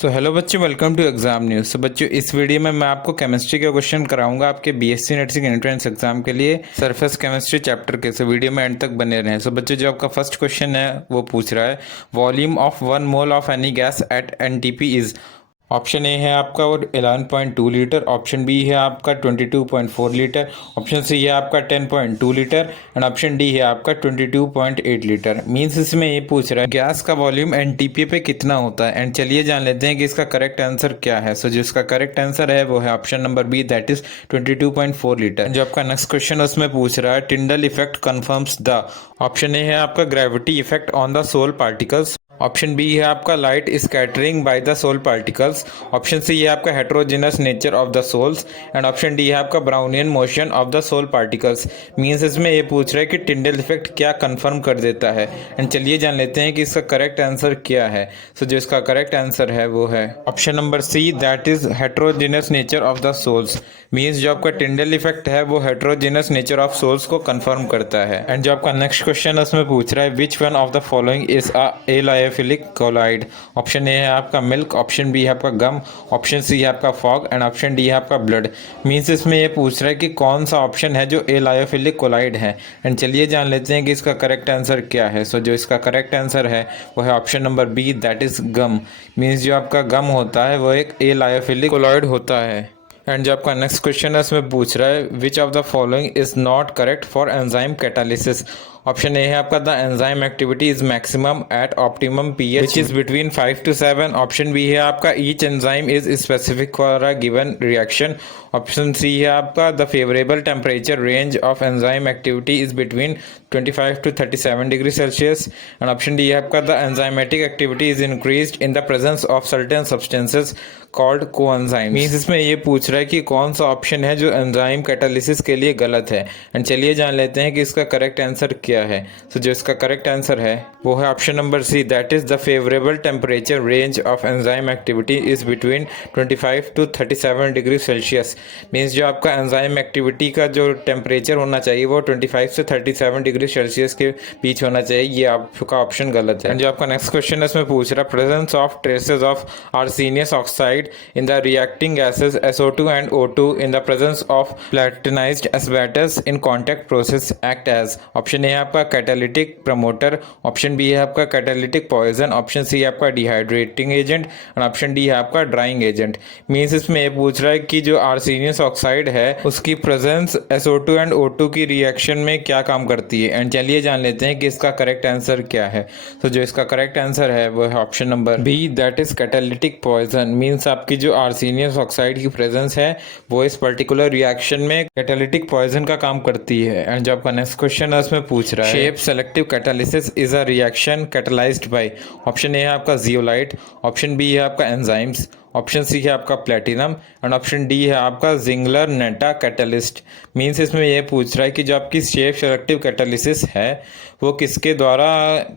So hello बच्चों, welcome to exam news. सो बच्चों, इस वीडियो में मैं आपको केमिस्ट्री के क्वेश्चन कराऊंगा आपके बीएससी नर्सिंग एंट्रेंस एग्जाम के लिए सरफेस केमिस्ट्री चैप्टर के। सो वीडियो में एंड तक बने रहें। सो बच्चों, जो आपका फर्स्ट क्वेश्चन है वो पूछ रहा है volume of 1 mole of any gas at NTP is. Option A है आपका वो 11.2 लीटर, ऑप्शन बी है आपका 22.4 लीटर, ऑप्शन सी है आपका 10.2 लीटर एंड ऑप्शन डी है आपका 22.8 लीटर। मीन्स इसमें ये पूछ रहा है गैस का वॉल्यूम एनटीपी पे कितना होता है। एंड चलिए जान लेते हैं कि इसका करेक्ट आंसर क्या है। सो जो इसका करेक्ट आंसर है वो है option number B, that is 22.4 litre. जो आपका नेक्स्ट क्वेश्चन उसमें पूछ रहा है Tyndall effect confirms the. Option A है आपका gravity effect on the sol particles, option B है आपका light scattering by the sol particles, option C है आपका heterogeneous nature of the sols and option D है आपका Brownian motion of the sol particles. Means इसमें ये पूछ रहा है कि टिंडल इफेक्ट क्या कंफर्म कर देता है। एंड चलिए जान लेते हैं कि इसका करेक्ट आंसर क्या है। सो जो इसका करेक्ट आंसर है वो है option number C, that is heterogeneous nature of the sols. Means जो आपका टिंडल इफेक्ट है वो हेट्रोजिनस नेचर ऑफ सोल्स को कंफर्म करता है। एंड जो आपका नेक्स्ट क्वेश्चन है उसमें पूछ रहा है which one of the following is a lyophilic colloid. Option A है आपका मिल्क, ऑप्शन बी है आपका गम, ऑप्शन सी है आपका फॉग एंड ऑप्शन डी है आपका ब्लड। मीन्स इसमें ये पूछ रहा है कि कौन सा ऑप्शन है जो एलायोफिलिक कोलाइड है। एंड चलिए जान लेते हैं कि इसका करेक्ट आंसर क्या है। सो जो इसका करेक्ट आंसर है वो है option number B, that is gum. Means जो आपका गम होता है वो एक एलायोफिलिक कोलाइड होता है। एंड जो आपका नेक्स्ट क्वेश्चन है उसमें पूछ रहा है which of the following is not correct for enzyme catalysis. Option A है आपका the enzyme activity is maximum at optimum pH which is between 5 to 7, option B है आपका each enzyme is specific for a given reaction, option C है आपका the favourable temperature range of enzyme activity is between 25 to 37 degree Celsius and option D है आपका the enzymatic activity is increased in the presence of certain substances called coenzymes. Means इसमें ये पूछ रहा है कि कौन सा ऑप्शन है जो एंजाइम कैटालिसिस के लिए गलत है। एंड चलिए जान लेते हैं कि इसका करेक्ट आंसर क्या है। सो जो इसका करेक्ट आंसर है वो है option number C, that is the favourable temperature range of enzyme activity is between 25 to 37 degree Celsius. Means जो आपका एंजाइम एक्टिविटी का जो टेम्परेचर होना चाहिए वो 25 से 37 डिग्री सेल्सियस के बीच होना चाहिए। ये आपका ऑप्शन गलत है। एंड जो आपका नेक्स्ट क्वेश्चन है उसमें पूछ रहा है presence of traces of arsenious oxide in the reacting gases SO2 and O2 in the presence of platinized asbestos in contact process act as। Option A है आपका कैटालिटिक प्रमोटर, ऑप्शन बी है आपका catalytic poison, option C है आपका dehydrating agent and option D है आपका drying agent. Means इसमें ये पूछ रहा है कि जो आर्सेनियस ऑक्साइड है उसकी प्रेजेंस SO2 एंड O2 की रिएक्शन में क्या काम करती है। एंड चलिए जान लेते हैं कि इसका करेक्ट आंसर क्या है। तो जो इसका करेक्ट आंसर है वो है option number B, that is catalytic poison. Means आपकी जो आर्सेनियस ऑक्साइड की प्रेजेंस है वो इस पर्टिकुलर रिएक्शन में कैटालिटिक पॉइजन का काम करती है। एंड जो आपका नेक्स्ट क्वेश्चन है उसमें पूछ रहा है shape selective catalysis is a reaction catalysed by. Option A है आपका जियोलाइट, ऑप्शन बी है आपका एंजाइम्स, ऑप्शन सी है आपका प्लेटिनम एंड ऑप्शन डी है आपका जिंगलर नेटा कैटलिस्ट। मीन्स इसमें यह पूछ रहा है कि जो आपकी शेप सेलेक्टिव कैटालिसिस है वो किसके द्वारा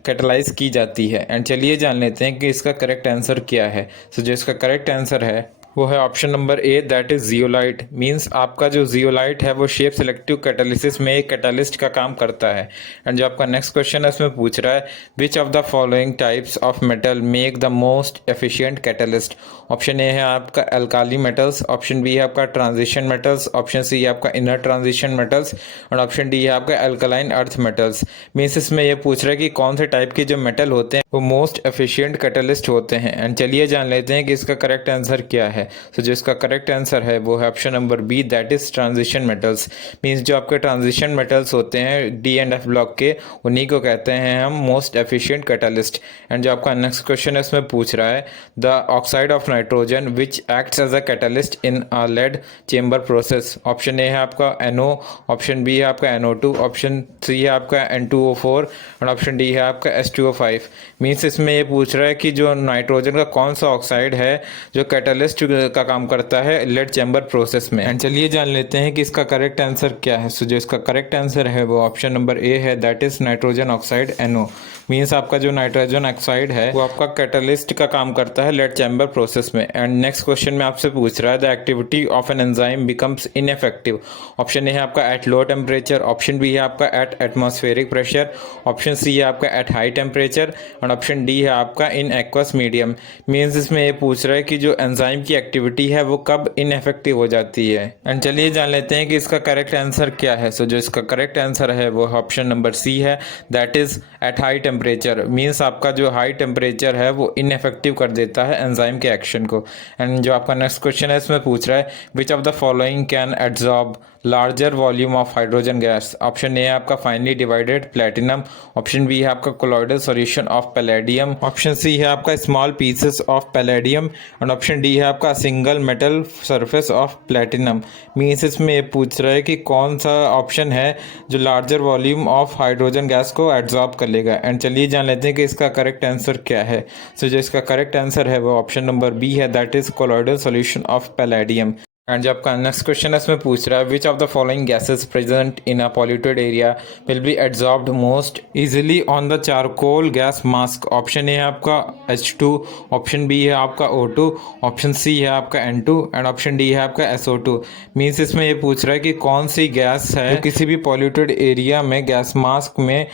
कैटलाइज की जाती है। एंड चलिए जान लेते हैं कि इसका करेक्ट आंसर क्या है। सो जो इसका करेक्ट आंसर है वो है option number A, that is zeolite. Means आपका जो जियोलाइट है वो शेप सेलेक्टिव कैटालिसिस में एक कैटालिस्ट का काम करता है। एंड जो आपका नेक्स्ट क्वेश्चन है उसमें पूछ रहा है which of the following types of metal make the most efficient catalyst. Option A है आपका अल्काली मेटल्स, ऑप्शन बी है आपका ट्रांजिशन मेटल्स, ऑप्शन सी है आपका इनर ट्रांजिशन मेटल्स और ऑप्शन डी है आपका अल्कलाइन अर्थ मेटल्स। मीन्स इसमें यह पूछ रहा है कि कौन से टाइप के जो मेटल होते हैं वो मोस्ट एफिशिएंट कैटालिस्ट होते हैं। एंड चलिए जान लेते हैं कि इसका करेक्ट आंसर क्या है। तो जो इसका करेक्ट आंसर है वो है option number B, that is transition metals. Means जो आपके ट्रांजिशन मेटल्स होते हैं डी एंड एफ ब्लॉक के, उन्हीं को कहते हैं हम मोस्ट एफिशिएंट कैटालिस्ट। एंड जो आपका नेक्स्ट क्वेश्चन है उसमें पूछ रहा है the oxide of nitrogen which acts as a catalyst in a lead chamber process. Option A है आपका NO, ऑप्शन बी है आपका NO2, ऑप्शन सी है आपका N2O4 और ऑप्शन डी है आपका H2O5। मीन्स इसमें ये पूछ रहा है कि जो नाइट्रोजन का कौन सा ऑक्साइड है जो कैटालिस्ट का काम करता है लेड चैम्बर प्रोसेस में। एंड चलिए जान लेते हैं कि इसका करेक्ट आंसर क्या है। सो जो इसका करेक्ट आंसर है वो ऑप्शन नंबर ए है, that is nitrogen oxide NO। Means आपका जो नाइट्रोजन ऑक्साइड है वो आपका कैटलिस्ट का काम करता है लेड चैम्बर प्रोसेस में। एंड नेक्स्ट क्वेश्चन में आपसे पूछ रहा है the activity of an enzyme becomes ineffective. Option A है आपका at low temperature, option B है आपका at atmospheric pressure, option C है आपका at high temperature and option D है आपका इन एक्वस मीडियम। मीन्स इसमें ये पूछ रहा है कि जो एंजाइम की एक्टिविटी है वो कब इनएफेक्टिव हो जाती है। एंड चलिए जान लेते हैं कि इसका करेक्ट आंसर क्या है। सो जो इसका करेक्ट आंसर है वो ऑप्शन नंबर सी है, that is eight high temperature. Means आपका जो हाई टेम्परेचर है वो इनएफेक्टिव कर देता है एंजाइम के एक्शन को। एंड जो आपका नेक्स्ट क्वेश्चन है इसमें पूछ रहा है which of the following can absorb larger volume of hydrogen gas. Option A है आपका finely divided platinum, option B है आपका colloidal solution of palladium, option C है आपका small pieces of palladium and option D है आपका single metal surface of platinum. Means इसमें ये पूछ रहा है कि कौन सा ऑप्शन है जो larger volume of hydrogen gas को एब्जॉर्ब कर लेगा। एंड चलिए जान लेते हैं कि इसका करेक्ट आंसर क्या है। सो जो इसका करेक्ट आंसर है वो ऑप्शन नंबर बी है, that is colloidal solution of palladium. And जो आपका नेक्स्ट क्वेश्चन है इसमें पूछ रहा है which of the following gases present in a polluted area will be absorbed most easily on the charcoal gas mask. Option A है आपका H2, option B है आपका O2, ऑप्शन सी है आपका N2 एंड ऑप्शन डी है आपका SO2। Means इसमें ये पूछ रहा है कि कौन सी गैस है जो किसी भी पॉल्यूटेड एरिया में गैस मास्क में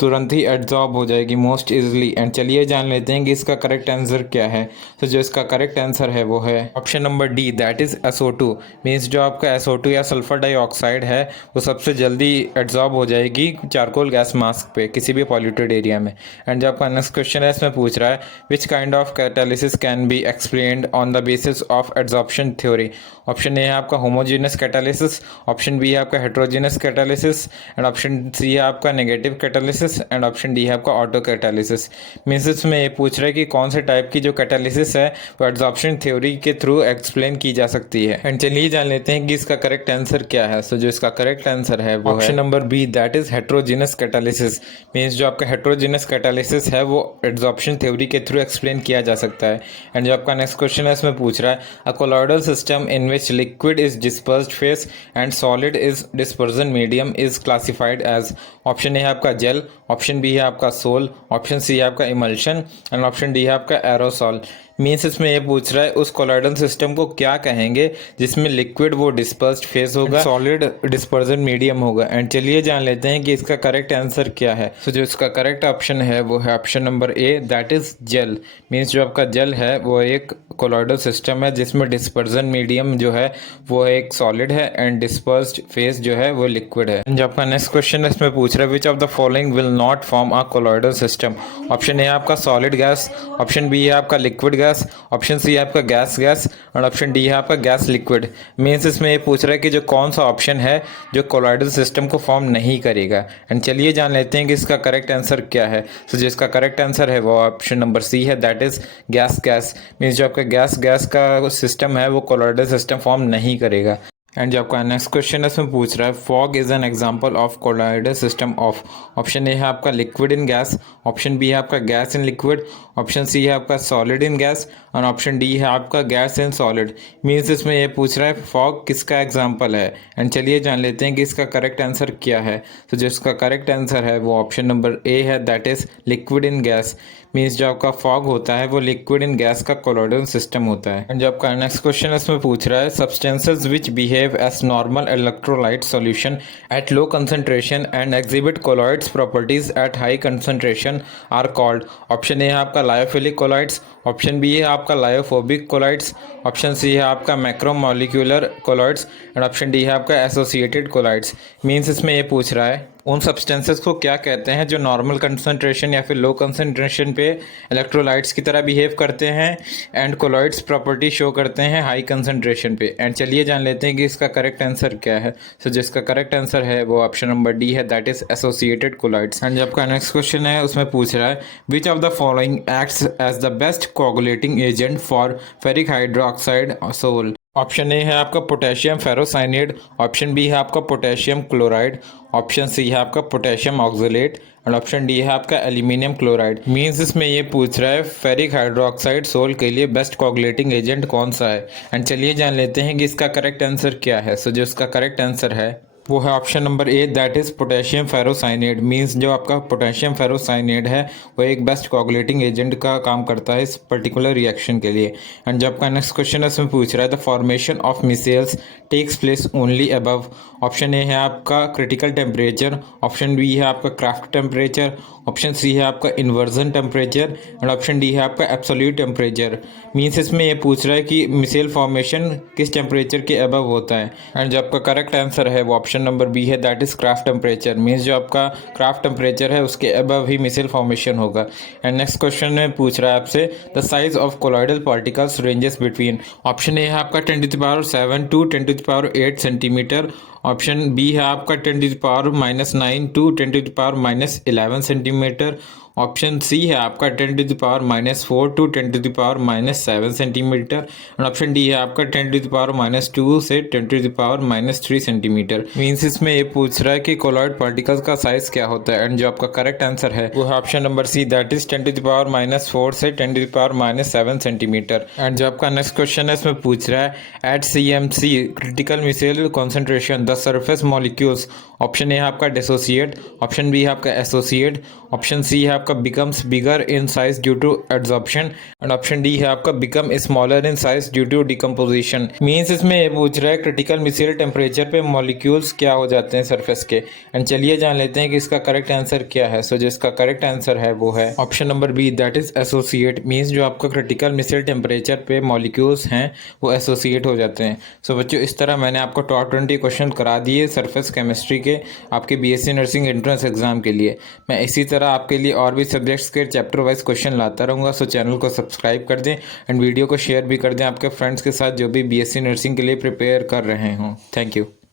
तुरंत ही एब्जॉर्ब हो जाएगी मोस्ट इजीली। एंड चलिए जान लेते हैं कि इसका करेक्ट आंसर क्या है। तो जो इसका करेक्ट आंसर है वो है option number D, that is SO2। Means जो आपका SO2 या सल्फर डाइऑक्साइड है वो सबसे जल्दी एब्जॉर्ब हो जाएगी चारकोल गैस मास्क पे किसी भी पॉल्यूटेड एरिया में। एंड जो आपका नेक्स्ट क्वेश्चन है इसमें पूछ रहा है which kind of catalysis can be explained on the basis of absorption theory. Option A है आपका होमोजीनियस कैटालिसिस, ऑप्शन बी है आपका heterogeneous catalysis and option C है आपका negative catalysis and option D है आपका ऑटो कैटालिसिस। मीन्स इसमें ये पूछ रहा है कि कौन से टाइप की जो कैटालिसिस है वो एब्जॉर्प्शन थ्योरी के थ्रू एक्सप्लेन की जा सकती है। एंड चलिए जान लेते हैं कि इसका करेक्ट आंसर क्या है। सो जो इसका करेक्ट आंसर है वो option number B, that is heterogeneous catalysis. Means जो आपका हेट्रोजीनियस कैटालिसिस है वो एब्जॉर्प्शन थ्योरी के थ्रू एक्सप्लेन किया जा सकता है। एंड जो आपका नेक्स्ट क्वेश्चन है इसमें पूछ रहा है a colloidal system in which liquid is dispersed phase and solid is dispersion medium is classified as. Option A है आपका जेल, ऑप्शन बी है आपका सोल, ऑप्शन सी है आपका इमल्शन एंड ऑप्शन डी है आपका एरोसॉल। मीन्स इसमें ये पूछ रहा है उस कोलॉइडल सिस्टम को क्या कहेंगे जिसमें लिक्विड वो डिस्पर्स्ड फेस होगा, सॉलिड डिस्पर्जन मीडियम होगा। एंड चलिए जान लेते हैं कि इसका करेक्ट आंसर क्या है। तो जो इसका करेक्ट ऑप्शन है वो है option number A, that is gel. Means जो आपका जेल है वो एक कोलॉइडल सिस्टम है जिसमें डिस्पर्जन मीडियम जो है वो एक सॉलिड है एंड डिस्पर्स्ड फेस जो है वो लिक्विड है। जो आपका नेक्स्ट क्वेश्चन है इसमें पूछ रहा है which of the following will not form a colloidal system. Option A आपका सॉलिड गैस, ऑप्शन बी है आपका लिक्विड गैस, ऑप्शन सी है आपका गैस और ऑप्शन डी है आपका गैस लिक्विड। मीन्स इसमें ये पूछ रहा है कि जो कौन सा ऑप्शन है जो कोलॉइडल सिस्टम को फॉर्म नहीं करेगा। एंड चलिए जान लेते हैं कि इसका करेक्ट आंसर क्या है। तो जिसका करेक्ट आंसर है वो ऑप्शन नंबर सी है, दैट इज गैस। मीन्स जो आपका गैस का सिस्टम है वो कोलॉइडल सिस्टम फॉर्म नहीं करेगा। एंड जो आपका नेक्स्ट क्वेश्चन है इसमें पूछ रहा है fog is an example of colloidal system of. Option A है आपका liquid in gas, option B है आपका gas in liquid, option C है आपका सॉलिड इन गैस और ऑप्शन डी है आपका गैस इन सॉलिड। मीन्स इसमें ये पूछ रहा है फॉग किसका एग्जाम्पल है। एंड चलिए जान लेते हैं कि इसका करेक्ट आंसर क्या है। तो जो इसका करेक्ट आंसर है वो ऑप्शन नंबर ए है, that is liquid in gas. Means जो आपका फॉग होता है वो लिक्विड इन गैस का कोलॉइडल सिस्टम होता है। एंड जो आपका नेक्स्ट क्वेश्चन है इसमें पूछ रहा है substances which behave as normal electrolyte solution at low concentration and exhibit colloids properties at high concentration are called. Option A है आपका लायोफिलिक कोलॉइड्स, ऑप्शन बी है आपका लायोफोबिक कोलॉइड्स, ऑप्शन सी है आपका मैक्रोमोलिक्यूलर कोलॉइड्स एंड ऑप्शन डी है आपका associated colloids. Means इसमें ये पूछ रहा है उन सब्सटेंसेस को क्या कहते हैं जो नॉर्मल कंसंट्रेशन या फिर लो कंसंट्रेशन पे इलेक्ट्रोलाइट्स की तरह बिहेव करते हैं एंड कोलॉइड्स प्रॉपर्टी शो करते हैं हाई कंसंट्रेशन पे। एंड चलिए जान लेते हैं कि इसका करेक्ट आंसर क्या है। तो जिसका करेक्ट आंसर है वो ऑप्शन नंबर डी है, that is associated colloids. And जब का नेक्स्ट क्वेश्चन है उसमें पूछ रहा है which of the following acts as the best coagulating agent for ferric hydroxide sol. Option A है आपका पोटेशियम फेरोसाइनेट, ऑप्शन बी है आपका पोटेशियम क्लोराइड, ऑप्शन सी है आपका पोटेशियम ऑक्सलेट और ऑप्शन डी है आपका एल्यूमिनियम क्लोराइड। मींस इसमें ये पूछ रहा है फेरिक हाइड्रोक्साइड सोल के लिए बेस्ट कोगुलेटिंग एजेंट कौन सा है। एंड चलिए जान लेते हैं कि इसका करेक्ट आंसर क्या है। सो जो इसका करेक्ट आंसर है वो है option number A, that is potassium ferrocyanate. Means जो आपका पोटेशियम फेरोसाइनेट है वो एक बेस्ट कोगुलेटिंग एजेंट का काम करता है इस पर्टिकुलर रिएक्शन के लिए। एंड जो आपका नेक्स्ट क्वेश्चन है उसमें पूछ रहा है the formation of micelles takes place only above. Option A है आपका क्रिटिकल टेम्परेचर, ऑप्शन बी है आपका क्राफ्ट टेम्परेचर, ऑप्शन सी है आपका inversion temperature and option D है आपका एब्सोल्यूट टेम्परेचर। मीन्स इसमें ये पूछ रहा है कि मिसाइल फॉर्मेशन किस टेम्परेचर के अबव होता है। एंड जो आपका करेक्ट आंसर है वो ऑप्शन नंबर बी है, that is craft temperature. Means जो आपका क्राफ्ट टेम्परेचर है उसके अबव ही मिसाइल फॉर्मेशन होगा। एंड नेक्स्ट क्वेश्चन में पूछ रहा है आपसे the size of colloidal particles ranges between. Option A है आपका 10⁻7 टू 10⁸ सेंटीमीटर, ऑप्शन बी है आपका 10⁻⁹ टू 10⁻11 सेंटीमीटर, ऑप्शन सी है आपका 10⁻⁻4 टू 10⁻⁻7 सेंटीमीटर और ऑप्शन डी है आपका 10⁻⁻2 से 10⁻⁻3 सेंटीमीटर। मीन्स इसमें ये पूछ रहा है कि कोलॉइड पार्टिकल्स का साइज क्या होता है। एंड जो आपका करेक्ट आंसर है वो है option number C, that is 10⁻⁻4 से 10⁻⁻7 सेंटीमीटर। एंड जो आपका नेक्स्ट क्वेश्चन है इसमें पूछ रहा है at CMC critical micelle concentration the surface molecules. Option A है आपका डिसोसिएट, ऑप्शन बी है आपका एसोसिएट, ऑप्शन सी है आपका becomes bigger in size due to adsorption and option D है आपका become smaller in size due to decomposition. Means इसमें ये पूछ रहा है क्रिटिकल मिसाइल टेम्परेचर पे मॉलिक्यूल्स क्या हो जाते हैं सरफेस के। एंड चलिए जान लेते हैं कि इसका करेक्ट आंसर क्या है। सो जो इसका करेक्ट आंसर है वो है option number B, that is associate. Means जो आपका क्रिटिकल मिसाइल टेम्परेचर पे मॉलिक्यूल्स हैं वो एसोसिएट हो जाते हैं। सो बच्चों इस तरह मैंने आपको टॉप 20 क्वेश्चन करा दिए सरफेस केमिस्ट्री के आपके BSc नर्सिंग एंट्रेंस एग्जाम के लिए। मैं इसी तरह आपके लिए और भी सब्जेक्ट्स के चैप्टर वाइज क्वेश्चन लाता रहूँगा। सो चैनल को सब्सक्राइब कर दें एंड वीडियो को शेयर भी कर दें आपके फ्रेंड्स के साथ जो भी BSc नर्सिंग के लिए प्रिपेयर कर रहे हों। Thank you.